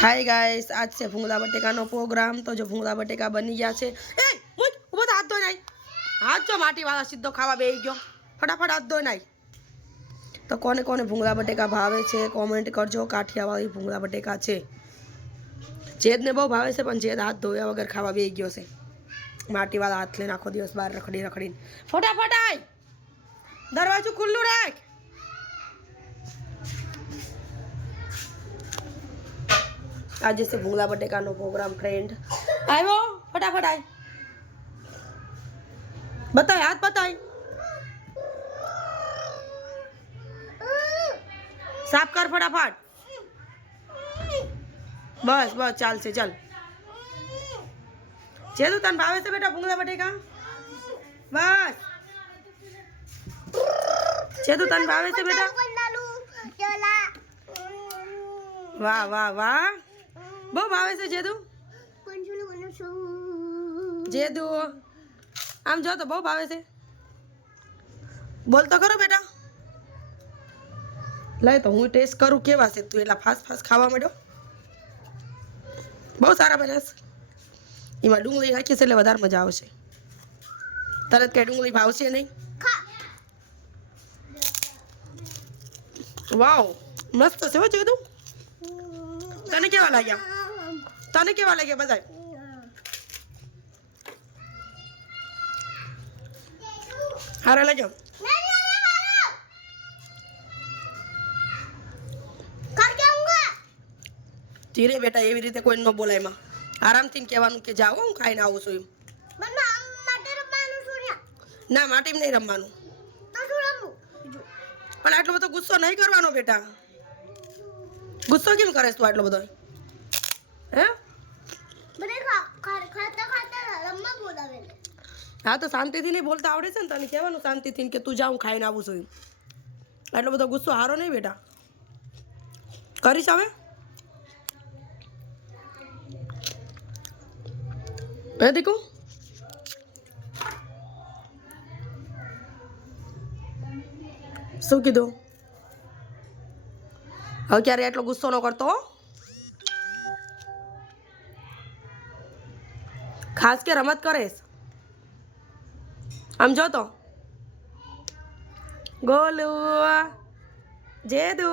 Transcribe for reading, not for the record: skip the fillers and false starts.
Hi guys, आज से भूंगला बटेका no programme. तो जो भूंगला बटेका बनी गया छे ए मुझ उभो हाथ धोई नाई हाथ जो माटी वाला सीधो खावा बेही गयो फटाफट हाथ धोई नाई। तो कोने कोने भूंगला बटेका भावे छे कमेंट करजो। काठियावाड़ी भूंगला बटेका छे। जेद ने बहु भावे छे पण जेद हाथ धोया वगर खावा बेही गयो छे। माटी वाला हाथ लईने आखो दिवस बार रखड़ी रखड़ी फटाफट आय दरवाजो खुल्लू राख। आज से भूंगला बटेका नो प्रोग्राम फ्रेंड आयो फटाफट आय बताय हाथ बताय साफ कर फटाफट। बस बस चाल से चल जेदू तन भावे से बेटा भूंगला बटेका बस जेदू तन भावे से बेटा। वाह वाह वाह बहु भावे से जेदू जेदू आम जो तो बहु भावे से बोल तो करो बेटा। लाय तो हूँ टेस्ट करूँ केवा से तू एला फास्ट फास्ट खावा मड्यो बहुत सारा बनास एमां डુંગળી નાખી છે એટલે વધારે મજા આવશે। તરત કે ડુંગળી ભાવશે નહીં। વાવ મસ્ત છે હો જેદુ। તને કેવા લાગ્યા બધાય? હારા લાગ્યો? ધીરે બેટા એવી રીતે કોઈ ન બોલાય માં આરામથી કહેવાનું કે જાઓ હું ખાઈને આવું છું એમ। ના માટીમાં નહીં રમવાનું પણ આટલો બધો ગુસ્સો નહીં કરવાનો બેટા। ગુસ્સો કેમ કરે તું આટલો બધો? હે હા તો શાંતિથી નહીં બોલતા આવડે છે ને તને કહેવાનું શાંતિથી કે તું જા હું ખાઈને આવું છું એમ। આટલો બધો ગુસ્સો હારો નહીં બેટા। કરીશ હવે હે દીકુ? શું કીધું? હવે ક્યારે એટલો ગુસ્સો ન કરતો ખાસ કે રમત કરેશ આમ જો તો ગોલુ જેદુ